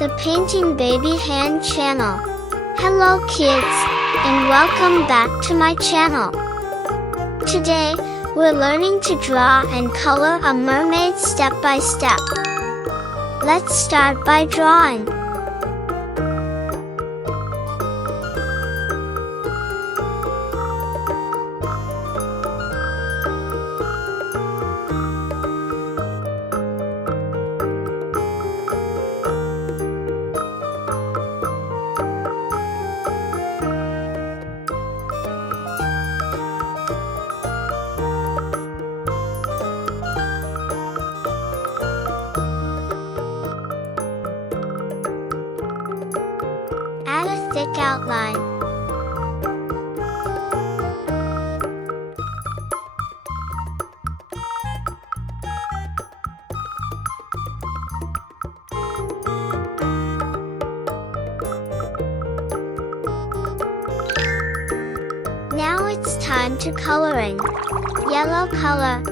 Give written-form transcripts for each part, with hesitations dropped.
the Painting Baby Hand channel. Hello kids, and welcome back to my channel. Today, we're learning to draw and color a mermaid step by step. Let's start by drawing. Add a thick outline. Now it's time to coloring. Yellow color.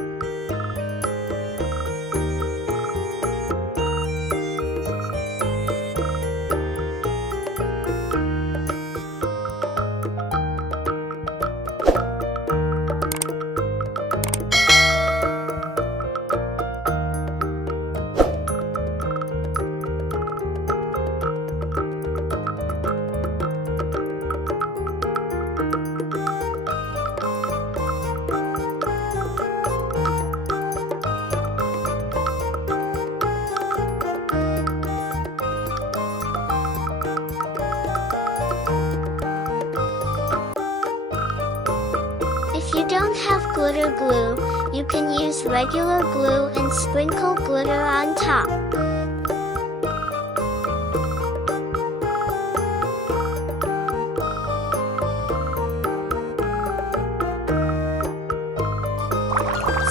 If you don't have glitter glue, you can use regular glue and sprinkle glitter on top.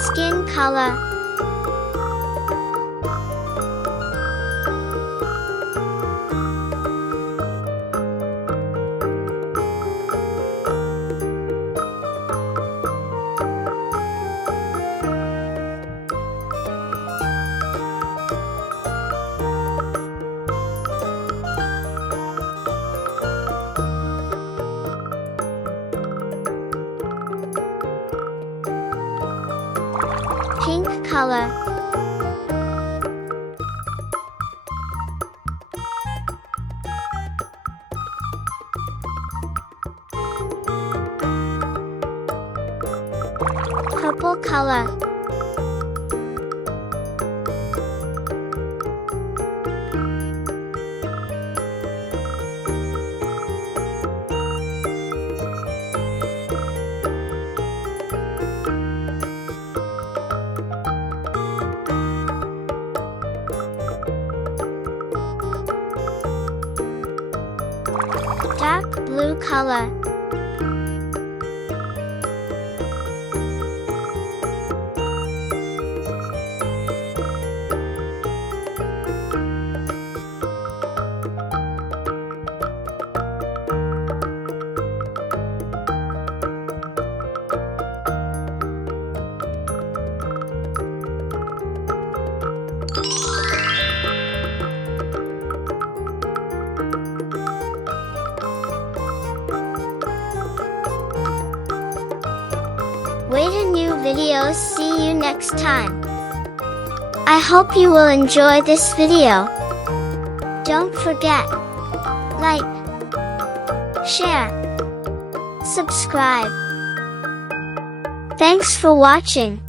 Skin color. Pink color. Purple color. Dark blue color. Wait a new videos. See you next time. I hope you will enjoy this video. Don't forget, like, share, subscribe. Thanks for watching.